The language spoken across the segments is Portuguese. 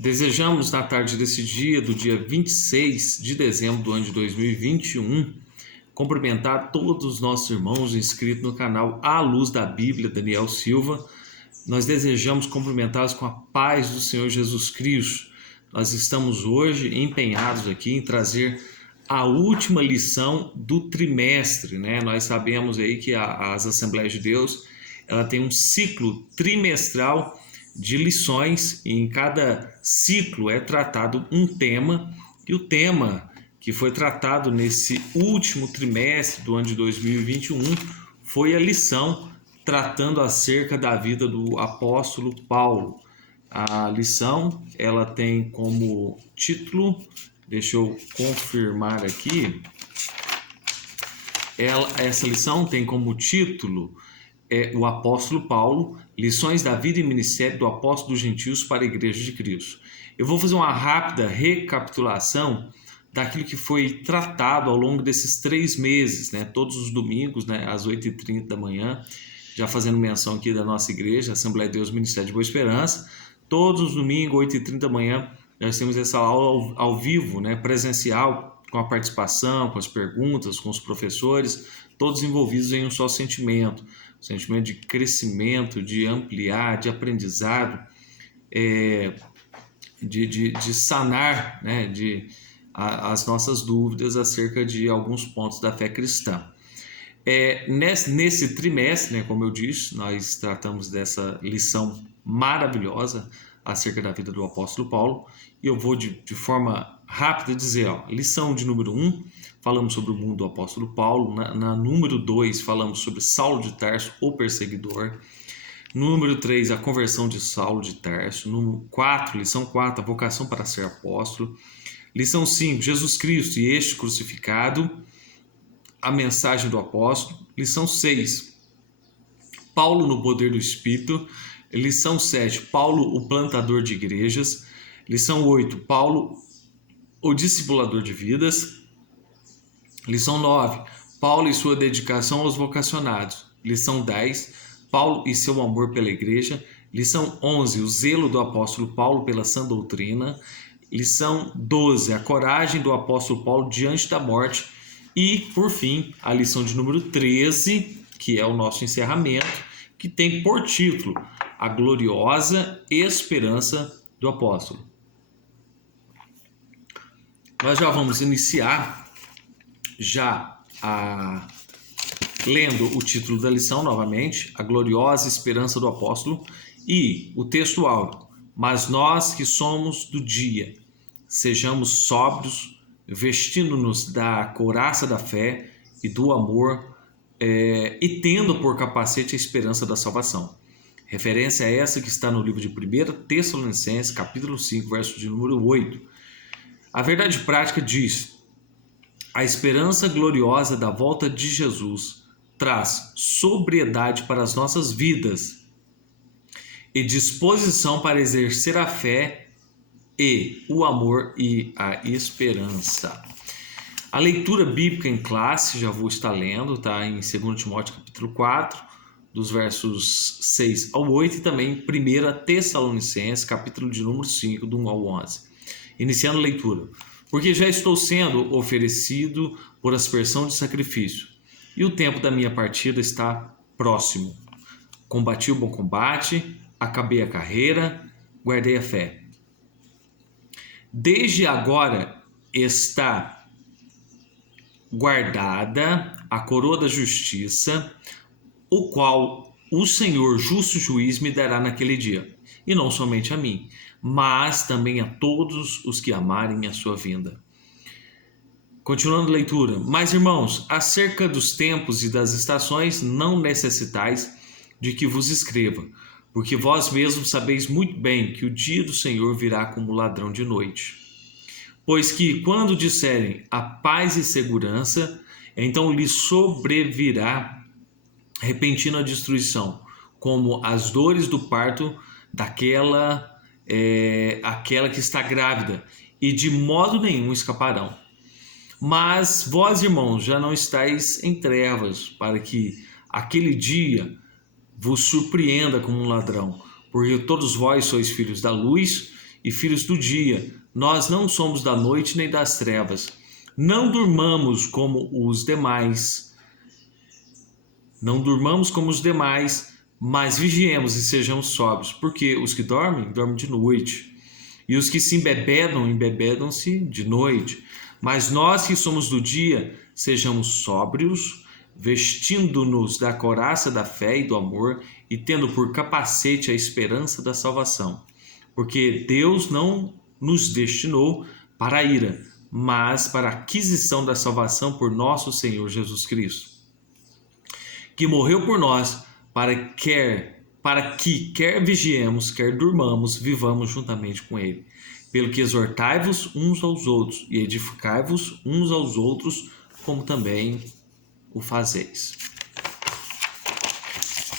Desejamos, na tarde desse dia, do dia 26 de dezembro do ano de 2021, cumprimentar todos os nossos irmãos inscritos no canal À Luz da Bíblia, Daniel Silva. Nós desejamos cumprimentá-los com a paz do Senhor Jesus Cristo. Nós estamos hoje empenhados aqui em trazer a última lição do trimestre, né? Nós sabemos aí que as Assembleias de Deus, ela tem um ciclo trimestral de lições, e em cada ciclo é tratado um tema, e o tema que foi tratado nesse último trimestre do ano de 2021 foi a lição tratando acerca da vida do apóstolo Paulo. A lição, ela tem como título, deixa eu confirmar aqui, essa lição tem como título o apóstolo Paulo, lições da vida e ministério do apóstolo dos gentios para a igreja de Cristo. Eu vou fazer uma rápida recapitulação daquilo que foi tratado ao longo desses 3 meses, né? Todos os domingos, né? Às 8h30 da manhã, já fazendo menção aqui da nossa igreja, Assembleia de Deus Ministério de Boa Esperança. Todos os domingos, 8h30 da manhã, nós temos essa aula ao vivo, né? Presencial, com a participação, com as perguntas, com os professores, todos envolvidos em um só sentimento de crescimento, de ampliar, de aprendizado, de sanar, né, as nossas dúvidas acerca de alguns pontos da fé cristã. Nesse trimestre, né, como eu disse, nós tratamos dessa lição maravilhosa acerca da vida do apóstolo Paulo, e eu vou de forma rápida dizer, lição de número 1, falamos sobre o mundo do apóstolo Paulo. Na número 2, falamos sobre Saulo de Tarso, o perseguidor. Número 3, a conversão de Saulo de Tarso. Lição 4, a vocação para ser apóstolo. Lição 5, Jesus Cristo e este crucificado, a mensagem do apóstolo. Lição 6, Paulo no poder do Espírito. Lição 7, Paulo o plantador de igrejas. Lição 8, Paulo o discipulador de vidas. Lição 9, Paulo e sua dedicação aos vocacionados. Lição 10, Paulo e seu amor pela igreja. Lição 11, o zelo do apóstolo Paulo pela sã doutrina. Lição 12, a coragem do apóstolo Paulo diante da morte. E, por fim, a lição de número 13, que é o nosso encerramento, que tem por título a gloriosa esperança do apóstolo. Nós já vamos iniciar lendo o título da lição novamente, a gloriosa esperança do apóstolo, e o texto áureo: mas nós que somos do dia, sejamos sóbrios, vestindo-nos da couraça da fé e do amor, e tendo por capacete a esperança da salvação. Referência é essa que está no livro de 1 Tessalonicenses, capítulo 5, verso de número 8. A verdade prática diz: a esperança gloriosa da volta de Jesus traz sobriedade para as nossas vidas e disposição para exercer a fé e o amor e a esperança. A leitura bíblica em classe, já vou estar lendo, tá? Em 2 Timóteo capítulo 4, dos versos 6 ao 8, e também 1 Tessalonicenses, capítulo de número 5, do 1 ao 11. Iniciando a leitura. Porque já estou sendo oferecido por aspersão de sacrifício, e o tempo da minha partida está próximo. Combati o bom combate, acabei a carreira, guardei a fé. Desde agora está guardada a coroa da justiça, o qual o Senhor, justo juiz, me dará naquele dia, e não somente a mim, mas também a todos os que amarem a sua vinda. Continuando a leitura. Mas, irmãos, acerca dos tempos e das estações, não necessitais de que vos escreva, porque vós mesmos sabeis muito bem que o dia do Senhor virá como ladrão de noite. Pois que, quando disserem a paz e segurança, então lhes sobrevirá repentina destruição, como as dores do parto daquela que está grávida, e de modo nenhum escaparão. Mas vós, irmãos, já não estáis em trevas, para que aquele dia vos surpreenda como um ladrão, porque todos vós sois filhos da luz e filhos do dia. Nós não somos da noite nem das trevas. Não durmamos como os demais. Não durmamos como os demais, mas vigiemos e sejamos sóbrios. Porque os que dormem, dormem de noite. E os que se embebedam, embebedam-se de noite. Mas nós que somos do dia, sejamos sóbrios, vestindo-nos da couraça da fé e do amor e tendo por capacete a esperança da salvação. Porque Deus não nos destinou para a ira, mas para a aquisição da salvação por nosso Senhor Jesus Cristo, que morreu por nós para que quer vigiemos, quer durmamos, vivamos juntamente com ele. Pelo que exortai-vos uns aos outros e edificai-vos uns aos outros, como também o fazeis.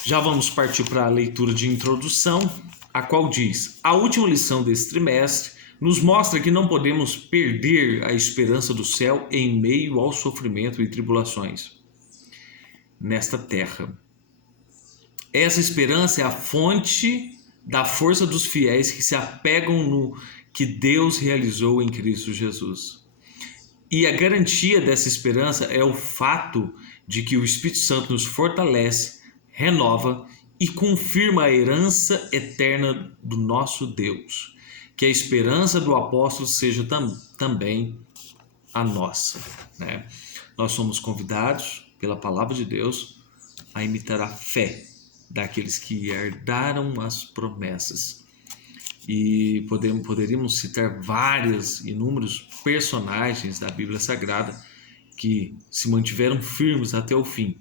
Já vamos partir para a leitura de introdução, a qual diz: a última lição desse trimestre nos mostra que não podemos perder a esperança do céu em meio ao sofrimento e tribulações nesta terra. Essa esperança é a fonte da força dos fiéis que se apegam no que Deus realizou em Cristo Jesus. E a garantia dessa esperança é o fato de que o Espírito Santo nos fortalece, renova e confirma a herança eterna do nosso Deus. Que a esperança do apóstolo seja também a nossa, né? Nós somos convidados pela palavra de Deus a imitar a fé daqueles que herdaram as promessas. E poderíamos citar inúmeros personagens da Bíblia Sagrada que se mantiveram firmes até o fim.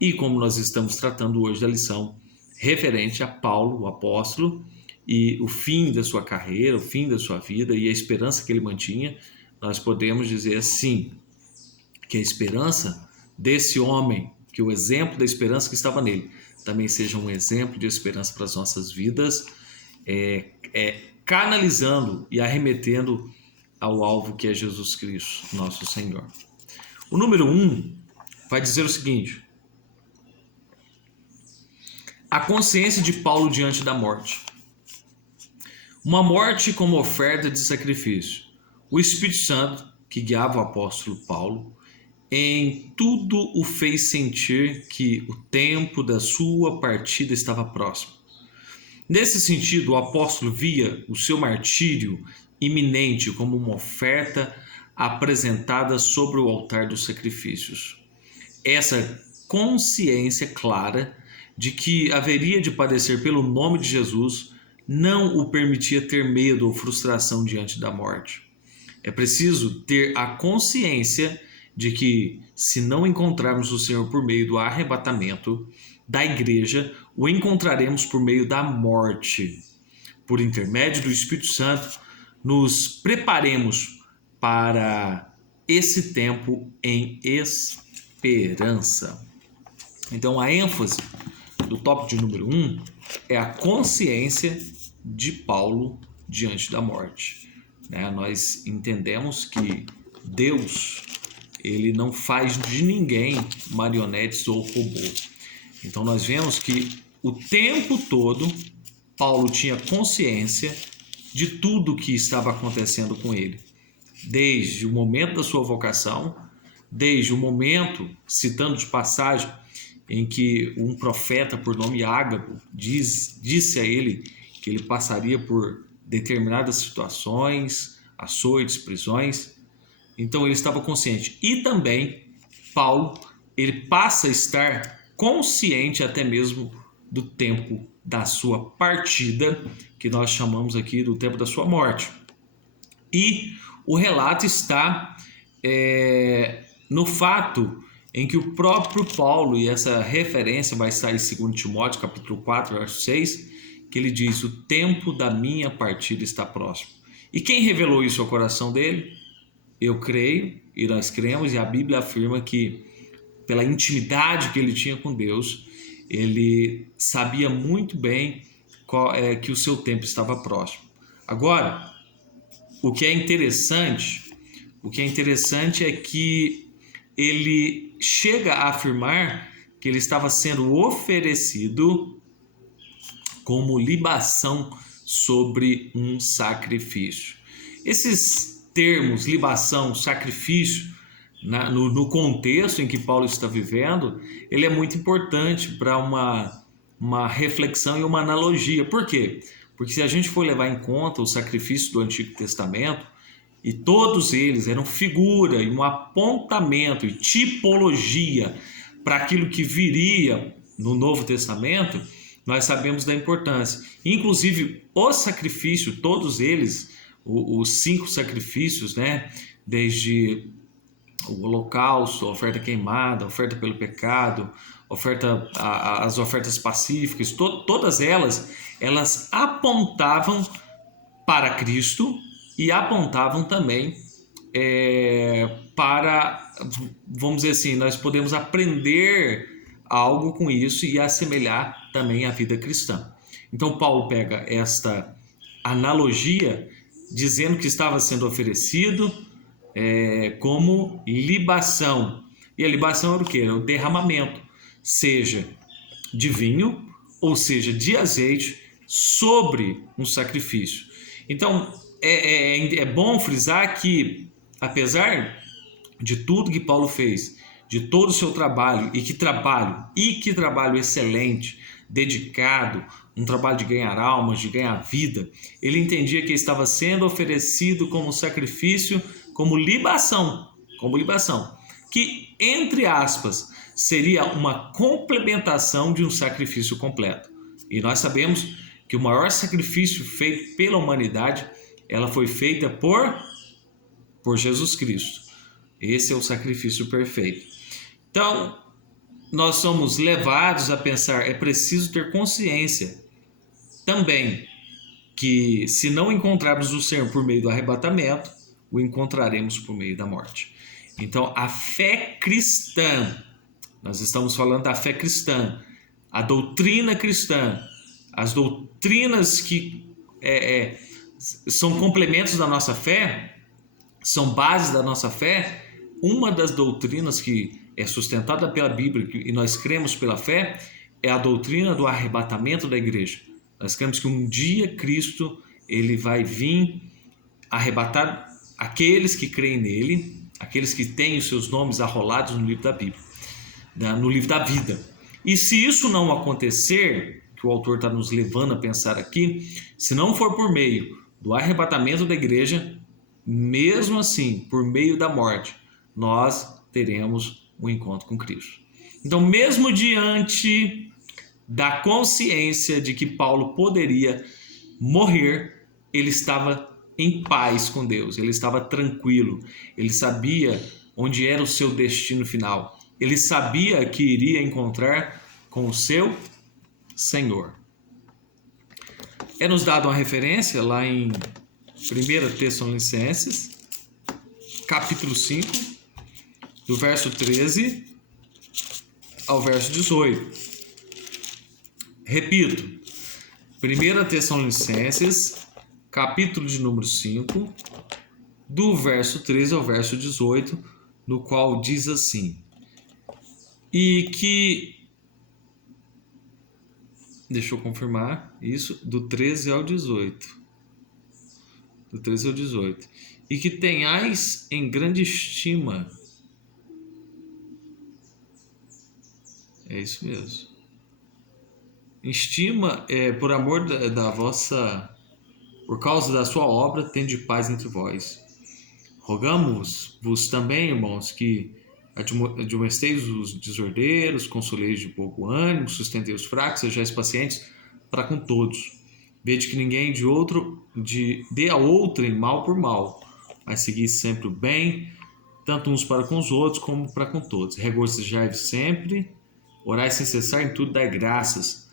E como nós estamos tratando hoje da lição referente a Paulo, o apóstolo, e o fim da sua carreira, o fim da sua vida e a esperança que ele mantinha, nós podemos dizer assim, que a esperança desse homem, que o exemplo da esperança que estava nele, também seja um exemplo de esperança para as nossas vidas, canalizando e arremetendo ao alvo que é Jesus Cristo, nosso Senhor. O número 1 vai dizer o seguinte: a consciência de Paulo diante da morte. Uma morte como oferta de sacrifício. O Espírito Santo, que guiava o apóstolo Paulo, em tudo o fez sentir que o tempo da sua partida estava próximo. Nesse sentido, o apóstolo via o seu martírio iminente como uma oferta apresentada sobre o altar dos sacrifícios. Essa consciência clara de que haveria de padecer pelo nome de Jesus não o permitia ter medo ou frustração diante da morte. É preciso ter a consciência de que, se não encontrarmos o Senhor por meio do arrebatamento da igreja, o encontraremos por meio da morte. Por intermédio do Espírito Santo, nos preparemos para esse tempo em esperança. Então, a ênfase do tópico de número 1 é a consciência de Paulo diante da morte. Nós entendemos que Deus, ele não faz de ninguém marionetes ou robô. Então nós vemos que o tempo todo Paulo tinha consciência de tudo que estava acontecendo com ele. Desde o momento da sua vocação, desde o momento, citando de passagem, em que um profeta por nome Ágabo disse a ele que ele passaria por determinadas situações, açoites, prisões. Então ele estava consciente. E também Paulo, ele passa a estar consciente até mesmo do tempo da sua partida, que nós chamamos aqui do tempo da sua morte. E o relato está no fato em que o próprio Paulo, e essa referência vai estar em 2 Timóteo, capítulo 4, verso 6, que ele diz: o tempo da minha partida está próximo. E quem revelou isso ao coração dele? Eu creio, e nós cremos, e a Bíblia afirma que, pela intimidade que ele tinha com Deus, ele sabia muito bem que o seu tempo estava próximo. Agora, o que é interessante é que ele chega a afirmar que ele estava sendo oferecido como libação sobre um sacrifício. Esses termos, libação, sacrifício, no contexto em que Paulo está vivendo, ele é muito importante para uma reflexão e uma analogia. Por quê? Porque se a gente for levar em conta o sacrifício do Antigo Testamento, e todos eles eram figura e um apontamento e tipologia para aquilo que viria no Novo Testamento, nós sabemos da importância. Inclusive, o sacrifício, todos eles, os 5 sacrifícios, né? Desde o holocausto, a oferta queimada, a oferta pelo pecado, as ofertas pacíficas, todas elas apontavam para Cristo e apontavam também para, vamos dizer assim, nós podemos aprender algo com isso e assemelhar também a vida cristã. Então Paulo pega esta analogia dizendo que estava sendo oferecido como libação. E a libação era o quê? Era o derramamento, seja de vinho ou seja de azeite sobre um sacrifício. Então é bom frisar que, apesar de tudo que Paulo fez, de todo o seu trabalho, e que trabalho excelente, dedicado, um trabalho de ganhar almas, de ganhar vida, ele entendia que estava sendo oferecido como sacrifício, como libação, que, entre aspas, seria uma complementação de um sacrifício completo. E nós sabemos que o maior sacrifício feito pela humanidade, ela foi feita por Jesus Cristo. Esse é o sacrifício perfeito. Então, nós somos levados a pensar, é preciso ter consciência também que, se não encontrarmos o Senhor por meio do arrebatamento, o encontraremos por meio da morte. Então, a fé cristã, nós estamos falando da fé cristã, a doutrina cristã, as doutrinas que são complementos da nossa fé, são bases da nossa fé. Uma das doutrinas que é sustentada pela Bíblia e nós cremos pela fé é a doutrina do arrebatamento da igreja. Nós cremos que um dia Cristo ele vai vir arrebatar aqueles que creem nele, aqueles que têm os seus nomes arrolados no livro da Bíblia, no livro da vida. E se isso não acontecer, que o autor está nos levando a pensar aqui, se não for por meio do arrebatamento da igreja, mesmo assim, por meio da morte, nós teremos um encontro com Cristo. Então, mesmo diante da consciência de que Paulo poderia morrer, ele estava em paz com Deus, ele estava tranquilo, ele sabia onde era o seu destino final, ele sabia que iria encontrar com o seu Senhor. É nos dado uma referência lá em 1 Tessalonicenses, capítulo 5, do verso 13 ao verso 18. Repito, 1 Tessalonicenses, capítulo de número 5, do verso 13 ao verso 18, no qual diz assim, e que, deixa eu confirmar isso, do 13 ao 18, do 13 ao 18, e que tenhais em grande estima, é isso mesmo, estima por amor da vossa, por causa da sua obra, tende paz entre vós. Rogamos-vos também, irmãos, que admoesteis os desordeiros, consoleis de pouco ânimo, sustentei os fracos, sejais pacientes para com todos. Vede que ninguém dê a outrem mal por mal, mas segui sempre o bem, tanto uns para com os outros, como para com todos. Regozijai-vos sempre, orai sem cessar, em tudo dai graças.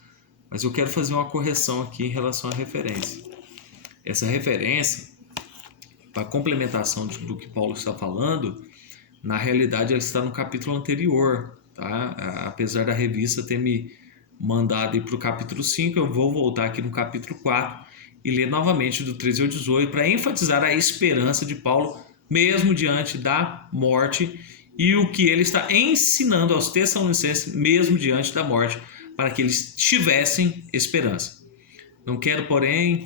Mas eu quero fazer uma correção aqui em relação à referência. Essa referência, para complementação do que Paulo está falando, na realidade ela está no capítulo anterior, tá? Apesar da revista ter me mandado ir para o capítulo 5, eu vou voltar aqui no capítulo 4 e ler novamente do 13 ao 18 para enfatizar a esperança de Paulo, mesmo diante da morte, e o que ele está ensinando aos Tessalonicenses, mesmo diante da morte, para que eles tivessem esperança. Não quero, porém,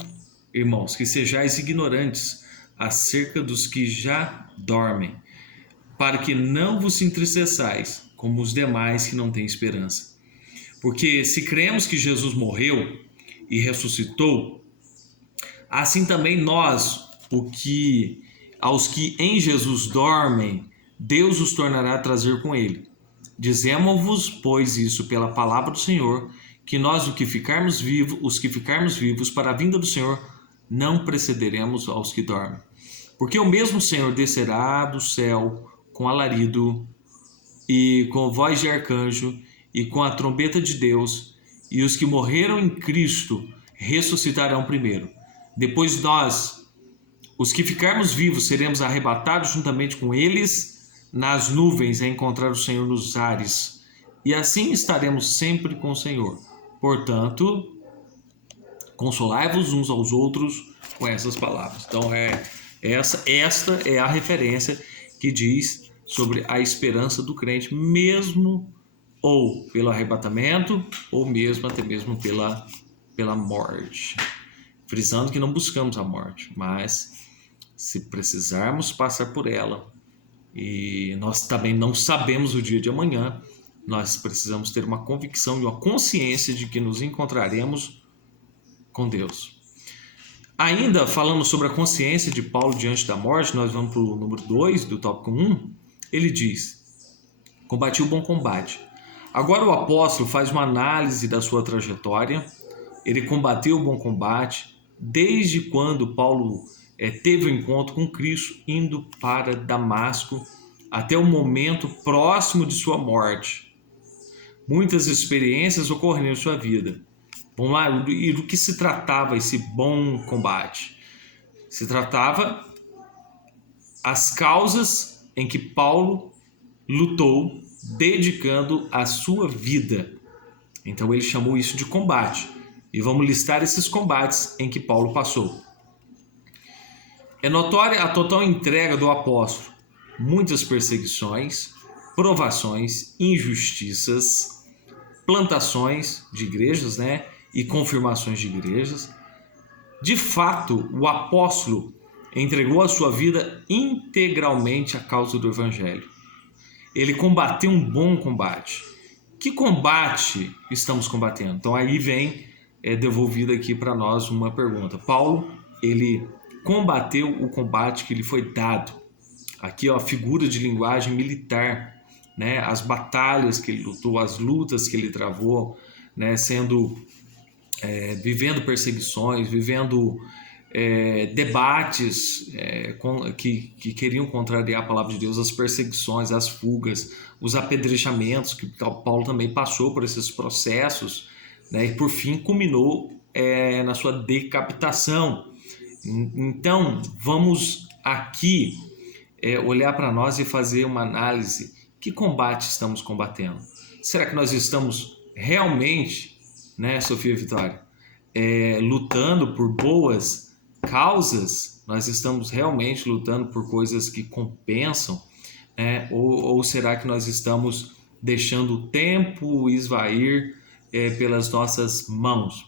irmãos, que sejais ignorantes acerca dos que já dormem, para que não vos entristeçais como os demais que não têm esperança. Porque se cremos que Jesus morreu e ressuscitou, assim também nós, aos que em Jesus dormem, Deus os tornará a trazer com ele. Dizemos-vos, pois, isso pela palavra do Senhor, que nós, os que ficarmos vivos para a vinda do Senhor, não precederemos aos que dormem. Porque o mesmo Senhor descerá do céu com alarido e com voz de arcanjo e com a trombeta de Deus, e os que morreram em Cristo ressuscitarão primeiro. Depois nós, os que ficarmos vivos, seremos arrebatados juntamente com eles nas nuvens a encontrar o Senhor nos ares, e assim estaremos sempre com o Senhor. Portanto, consolai-vos uns aos outros com essas palavras. Então, esta é a referência que diz sobre a esperança do crente, mesmo ou pelo arrebatamento, ou mesmo até mesmo pela morte. Frisando que não buscamos a morte, mas se precisarmos passar por ela, e nós também não sabemos o dia de amanhã, nós precisamos ter uma convicção e uma consciência de que nos encontraremos com Deus. Ainda falando sobre a consciência de Paulo diante da morte, nós vamos para o número 2 do tópico 1. Ele diz: combati o bom combate. Agora o apóstolo faz uma análise da sua trajetória. Ele combateu o bom combate desde quando Paulo teve o encontro com Cristo, indo para Damasco, até o momento próximo de sua morte. Muitas experiências ocorreram em sua vida. Vamos lá, e do que se tratava esse bom combate? Se tratava as causas em que Paulo lutou, dedicando a sua vida. Então ele chamou isso de combate. E vamos listar esses combates em que Paulo passou. É notória a total entrega do apóstolo. Muitas perseguições, provações, injustiças, plantações de igrejas, e confirmações de igrejas. De fato, o apóstolo entregou a sua vida integralmente à causa do evangelho. Ele combateu um bom combate. Que combate estamos combatendo? Então aí vem devolvida aqui para nós uma pergunta. Paulo, ele combateu o combate que lhe foi dado. Aqui, a figura de linguagem militar, as batalhas que ele lutou, as lutas que ele travou, vivendo perseguições, vivendo debates que queriam contrariar a palavra de Deus, as perseguições, as fugas, os apedrejamentos, que Paulo também passou por esses processos, e por fim culminou na sua decapitação. Então, vamos aqui olhar para nós e fazer uma análise. Que combate estamos combatendo? Será que nós estamos realmente, Sofia Vitória, lutando por boas causas? Nós estamos realmente lutando por coisas que compensam? Ou será que nós estamos deixando o tempo esvair pelas nossas mãos?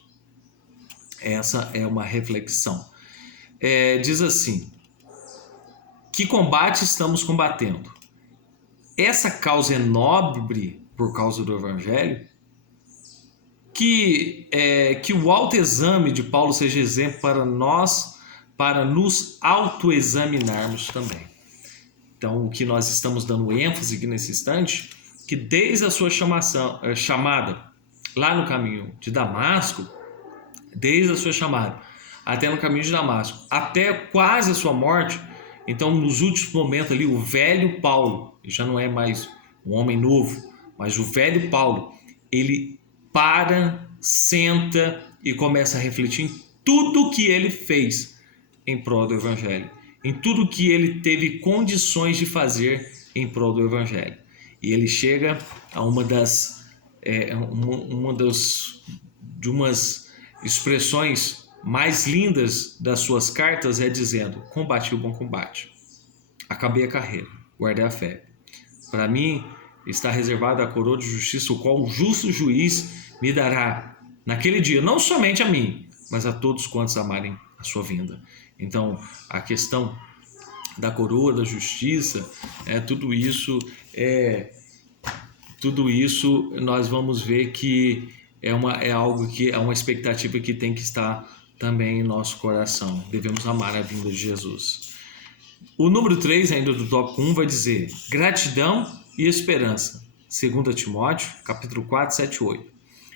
Essa é uma reflexão. Diz assim: que combate estamos combatendo? Essa causa é nobre por causa do evangelho? Que o autoexame de Paulo seja exemplo para nós, para nos autoexaminarmos também. Então, o que nós estamos dando ênfase aqui nesse instante, que desde a sua chamada lá no caminho de Damasco, desde a sua chamada até no caminho de Damasco, até quase a sua morte, então nos últimos momentos ali, o velho Paulo, já não é mais um homem novo, mas o velho Paulo, ele senta e começa a refletir em tudo que ele fez em prol do evangelho, em tudo que ele teve condições de fazer em prol do evangelho. E ele chega a umas expressões mais lindas das suas cartas, dizendo: combati o bom combate, acabei a carreira, guardei a fé. Para mim está reservada a coroa de justiça, o qual o justo juiz me dará naquele dia, não somente a mim, mas a todos quantos amarem a sua vinda. Então, a questão da coroa da justiça, tudo isso nós vamos ver que é algo que é uma expectativa que tem que estar também em nosso coração. Devemos amar a vinda de Jesus. O número 3, ainda do tópico 1, vai dizer gratidão e esperança. 2 Timóteo, capítulo 4, 7 e 8.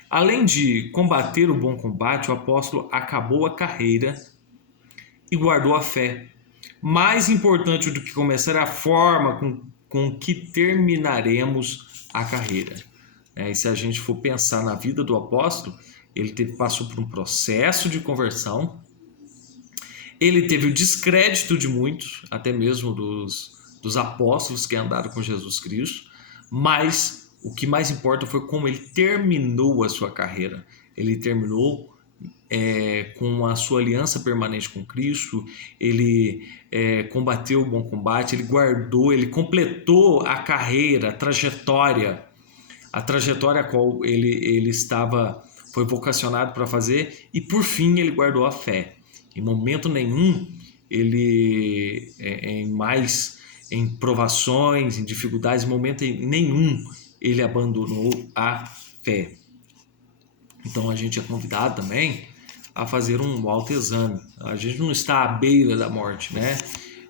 Além de combater o bom combate, o apóstolo acabou a carreira e guardou a fé. Mais importante do que começar é a forma com que terminaremos a carreira. E se a gente for pensar na vida do apóstolo, ele passou por um processo de conversão, ele teve o descrédito de muitos, até mesmo dos apóstolos que andaram com Jesus Cristo, mas o que mais importa foi como ele terminou a sua carreira. Ele terminou com a sua aliança permanente com Cristo, ele combateu o bom combate, ele guardou, ele completou a carreira, a trajetória a qual ele foi vocacionado para fazer, e por fim ele guardou a fé. Em momento nenhum ele, em provações, em dificuldades, em momento nenhum ele abandonou a fé. Então a gente é convidado também a fazer um autoexame. A gente não está à beira da morte, né?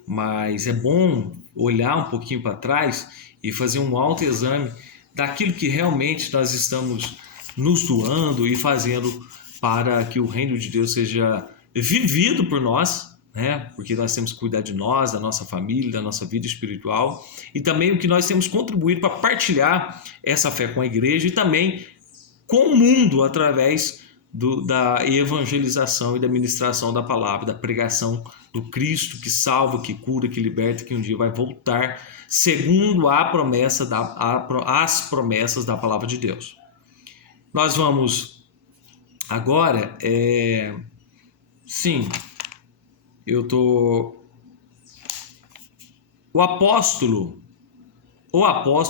Mas é bom olhar um pouquinho para trás e fazer um autoexame daquilo que realmente nós estamos nos doando e fazendo para que o reino de Deus seja vivido por nós, né? Porque nós temos que cuidar de nós, da nossa família, da nossa vida espiritual, e também o que nós temos contribuído para partilhar essa fé com a igreja e também com o mundo através da evangelização e da ministração da palavra, da pregação do Cristo que salva, que cura, que liberta, que um dia vai voltar segundo as promessas da palavra de Deus. Nós vamos agora, o apóstolo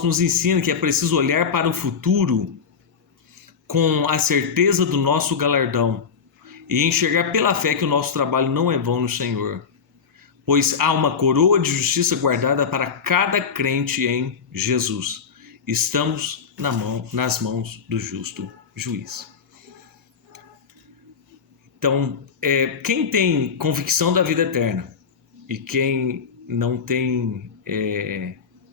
nos ensina que é preciso olhar para o futuro com a certeza do nosso galardão e enxergar pela fé que o nosso trabalho não é vão no Senhor, pois há uma coroa de justiça guardada para cada crente em Jesus. Estamos nas mãos do justo juiz. Então, quem tem convicção da vida eterna e quem não tem,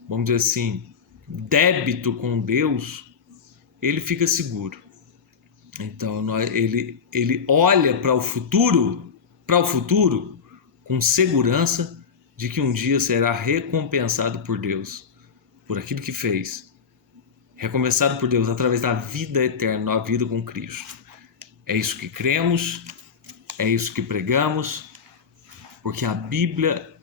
vamos dizer assim, débito com Deus, ele fica seguro. Então ele olha para o futuro com segurança de que um dia será recompensado por Deus por aquilo que fez, recompensado por Deus através da vida eterna, a vida com Cristo. É isso que cremos, é isso que pregamos, porque a Bíblia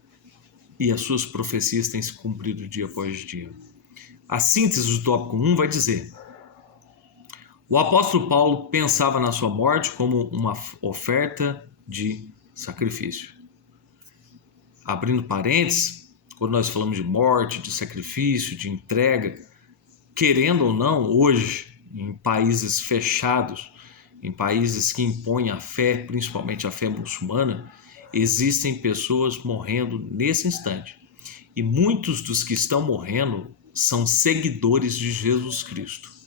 e as suas profecias têm se cumprido dia após dia. A síntese do tópico 1 vai dizer: o apóstolo Paulo pensava na sua morte como uma oferta de sacrifício. Abrindo parênteses, quando nós falamos de morte, de sacrifício, de entrega, querendo ou não, hoje, em países fechados, em países que impõem a fé, principalmente a fé muçulmana, existem pessoas morrendo nesse instante. E muitos dos que estão morrendo são seguidores de Jesus Cristo.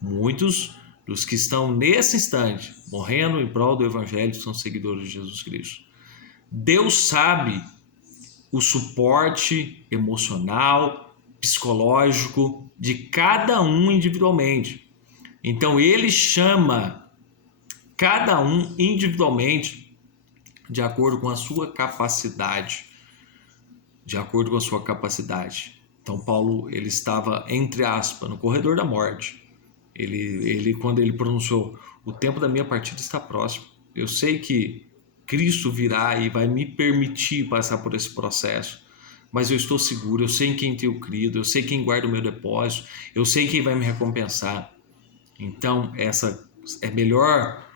Muitos dos que estão nesse instante morrendo em prol do Evangelho são seguidores de Jesus Cristo. Deus sabe o suporte emocional, psicológico de cada um individualmente. Então ele chama cada um individualmente de acordo com a sua capacidade. De acordo com a sua capacidade. Então Paulo, ele estava, entre aspas, no corredor da morte. Ele, quando ele pronunciou: o tempo da minha partida está próximo. Eu sei que Cristo virá e vai me permitir passar por esse processo, mas eu estou seguro, eu sei em quem tenho crido, eu sei quem guarda o meu depósito, eu sei quem vai me recompensar. Então, é melhor,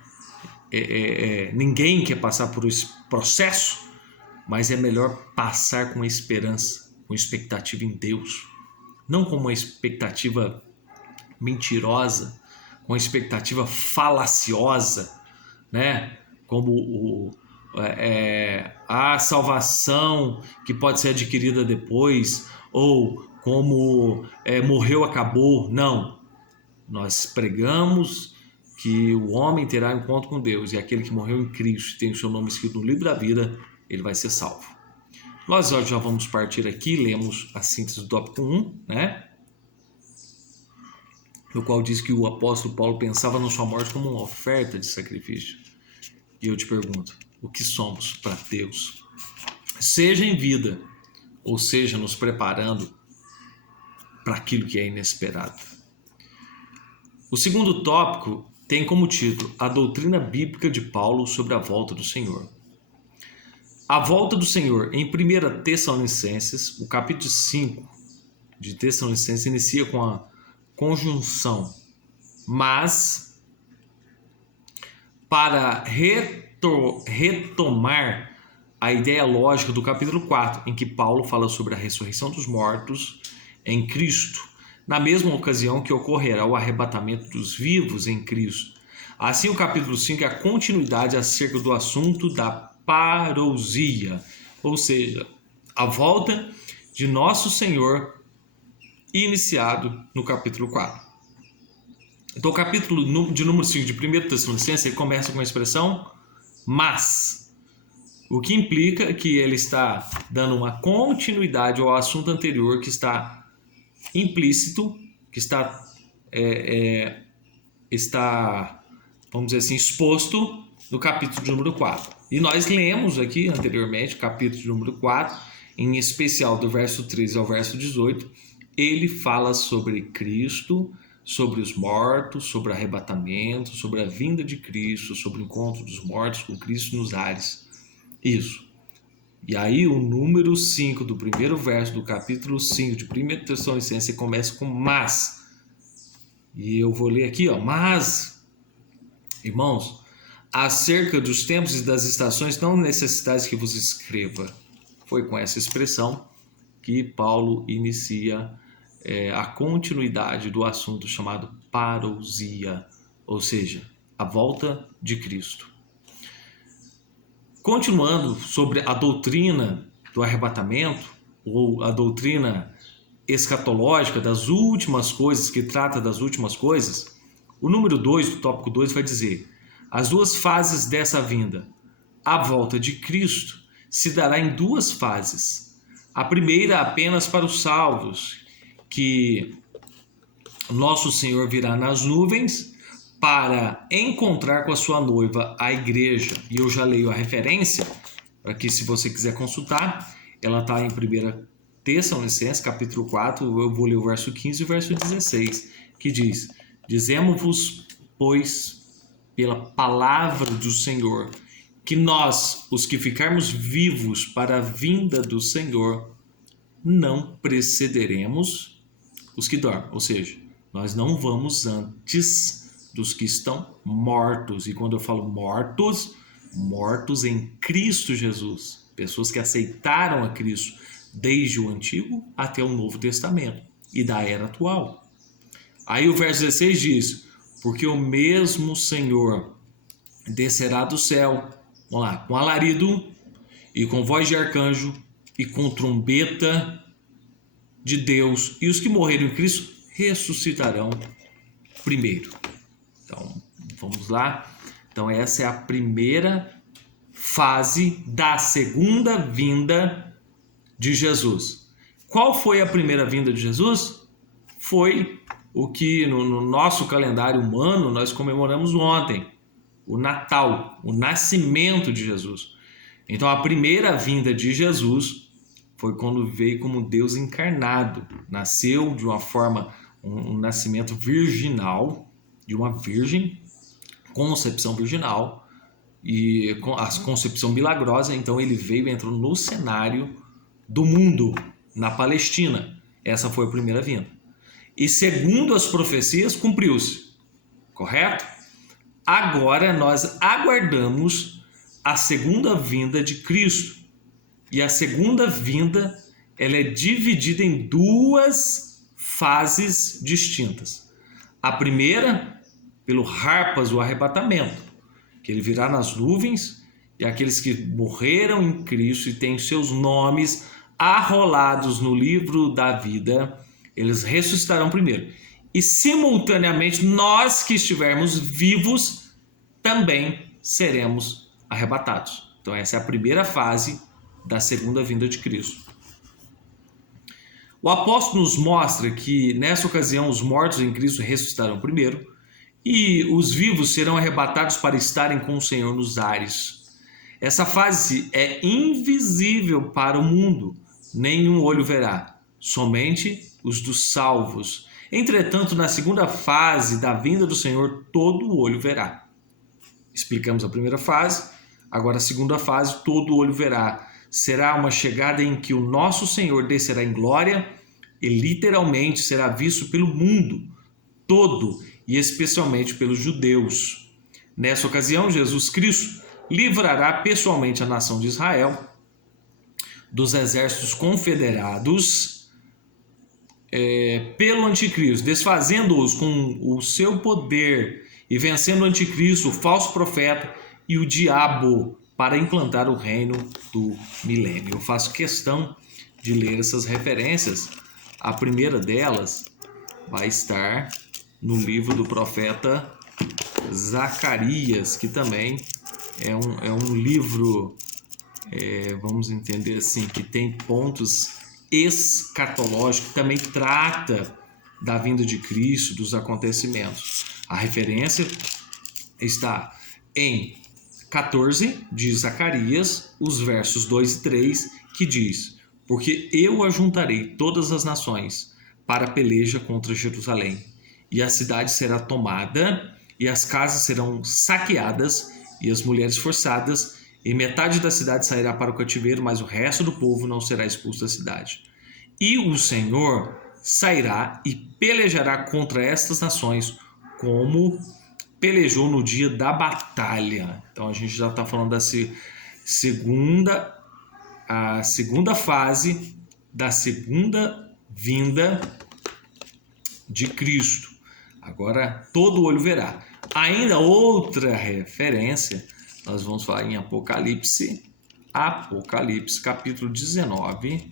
ninguém quer passar por esse processo, mas é melhor passar com esperança, com expectativa em Deus, não com uma expectativa mentirosa, com expectativa falaciosa, né? Como a salvação que pode ser adquirida depois, ou como morreu, acabou. Não. Nós pregamos que o homem terá encontro com Deus, e aquele que morreu em Cristo, tem o seu nome escrito no livro da vida, ele vai ser salvo. Nós já vamos partir aqui, lemos a síntese do tópico 1, né? No qual diz que o apóstolo Paulo pensava na sua morte como uma oferta de sacrifício. E eu te pergunto, o que somos para Deus? Seja em vida, ou seja, nos preparando para aquilo que é inesperado. O segundo tópico tem como título a doutrina bíblica de Paulo sobre a volta do Senhor. A volta do Senhor em 1 Tessalonicenses, o capítulo 5 de Tessalonicenses inicia com a conjunção mas, para retomar a ideia lógica do capítulo 4, em que Paulo fala sobre a ressurreição dos mortos em Cristo, na mesma ocasião que ocorrerá o arrebatamento dos vivos em Cristo. Assim, o capítulo 5 é a continuidade acerca do assunto da parousia, ou seja, a volta de nosso Senhor, iniciado no capítulo 4. Então, o capítulo de número 5 de 1 Tessalonicenses ele começa com a expressão mas, o que implica que ele está dando uma continuidade ao assunto anterior que está implícito, que está, vamos dizer assim, exposto no capítulo de número 4. E nós lemos aqui anteriormente, capítulo de número 4, em especial do verso 13 ao verso 18, ele fala sobre Cristo, sobre os mortos, sobre o arrebatamento, sobre a vinda de Cristo, sobre o encontro dos mortos com Cristo nos ares. Isso. E aí o número 5 do primeiro verso do capítulo 5 de 1 Tessalonicenses começa com mas. E eu vou ler aqui, mas, irmãos, acerca dos tempos e das estações não necessitais que vos escreva. Foi com essa expressão que Paulo inicia a continuidade do assunto chamado parousia, ou seja, a volta de Cristo. Continuando sobre a doutrina do arrebatamento, ou a doutrina escatológica das últimas coisas, que trata das últimas coisas, o número 2 do tópico 2 vai dizer: as duas fases dessa vinda. A volta de Cristo se dará em duas fases. A primeira apenas para os salvos, que nosso Senhor virá nas nuvens para encontrar com a sua noiva, a igreja. E eu já leio a referência, para que se você quiser consultar, ela está em 1 Tessalonicenses, capítulo 4, eu vou ler o verso 15 e o verso 16, que diz: dizemos-vos, pois, pela palavra do Senhor, que nós, os que ficarmos vivos para a vinda do Senhor, não precederemos os que dormem, ou seja, nós não vamos antes dos que estão mortos. E quando eu falo mortos, mortos em Cristo Jesus, pessoas que aceitaram a Cristo desde o Antigo até o Novo Testamento e da era atual. Aí o verso 16 diz: porque o mesmo Senhor descerá do céu, vamos lá, com alarido e com voz de arcanjo e com trombeta de Deus, e os que morreram em Cristo ressuscitarão primeiro. Então, vamos lá. Então, essa é a primeira fase da segunda vinda de Jesus. Qual foi a primeira vinda de Jesus? Foi o que no nosso calendário humano nós comemoramos ontem, o Natal, o nascimento de Jesus. Então, a primeira vinda de Jesus foi quando veio como Deus encarnado. Nasceu de uma forma, um nascimento virginal, de uma virgem, concepção virginal, e a concepção milagrosa. Então ele veio e entrou no cenário do mundo, na Palestina. Essa foi a primeira vinda. E segundo as profecias, cumpriu-se. Correto? Agora nós aguardamos a segunda vinda de Cristo. E a segunda vinda, ela é dividida em duas fases distintas. A primeira, pelo harpas, o arrebatamento, que ele virá nas nuvens e aqueles que morreram em Cristo e têm seus nomes arrolados no livro da vida, eles ressuscitarão primeiro. E simultaneamente nós que estivermos vivos também seremos arrebatados. Então essa é a primeira fase da segunda vinda de Cristo. O apóstolo nos mostra que nessa ocasião os mortos em Cristo ressuscitarão primeiro e os vivos serão arrebatados para estarem com o Senhor nos ares. Essa fase é invisível para o mundo, nenhum olho verá, somente os dos salvos. Entretanto, na segunda fase da vinda do Senhor, todo olho verá. Explicamos a primeira fase, agora a segunda fase, todo olho verá. Será uma chegada em que o nosso Senhor descerá em glória e literalmente será visto pelo mundo todo e especialmente pelos judeus. Nessa ocasião, Jesus Cristo livrará pessoalmente a nação de Israel dos exércitos confederados pelo anticristo, desfazendo-os com o seu poder e vencendo o anticristo, o falso profeta e o diabo para implantar o reino do milênio. Eu faço questão de ler essas referências. A primeira delas vai estar no livro do profeta Zacarias, que também é um livro, vamos entender assim, que tem pontos escatológicos, que também trata da vinda de Cristo, dos acontecimentos. A referência está em 14 de Zacarias, os versos 2 e 3, que diz: porque eu ajuntarei todas as nações para a peleja contra Jerusalém, e a cidade será tomada, e as casas serão saqueadas, e as mulheres forçadas, e metade da cidade sairá para o cativeiro, mas o resto do povo não será expulso da cidade. E o Senhor sairá e pelejará contra estas nações, como pelejou no dia da batalha. Então a gente já está falando da segunda fase da segunda vinda de Cristo. Agora todo olho verá. Ainda outra referência, nós vamos falar em Apocalipse capítulo 19,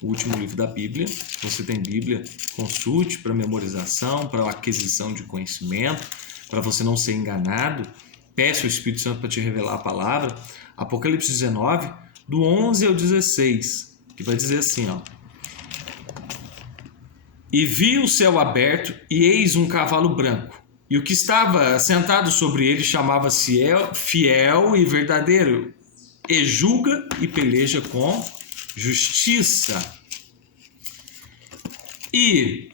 o último livro da Bíblia. Se você tem Bíblia, consulte para memorização, para aquisição de conhecimento, para você não ser enganado. Peça o Espírito Santo para te revelar a palavra. Apocalipse 19, do 11 ao 16, que vai dizer assim, ó: e vi o céu aberto, e eis um cavalo branco, e o que estava sentado sobre ele chamava-se Fiel e Verdadeiro, e julga e peleja com justiça. E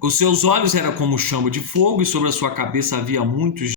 os seus olhos eram como chama de fogo, e sobre a sua cabeça havia muitos